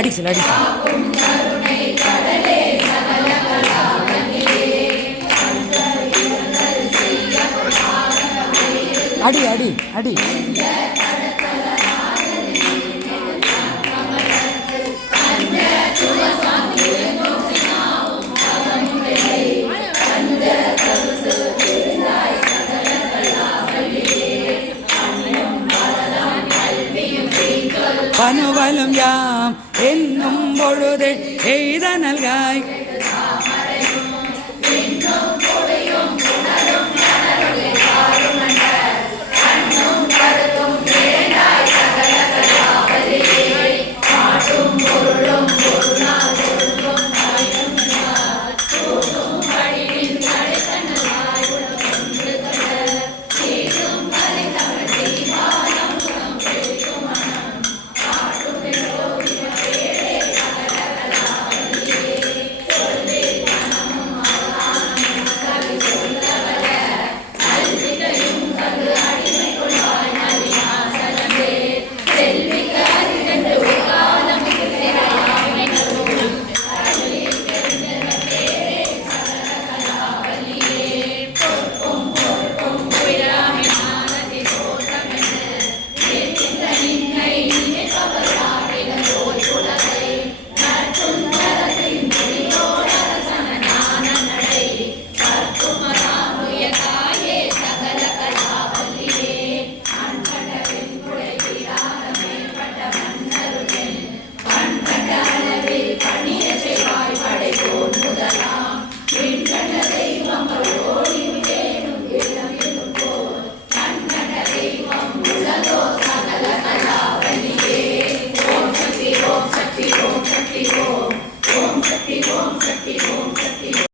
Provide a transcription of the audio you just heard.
அடிச்சல் அடிச்சல் அடி அடி அடி. பனுவலும் யாம் என்னும் பொழுது எய்த நல்காய்.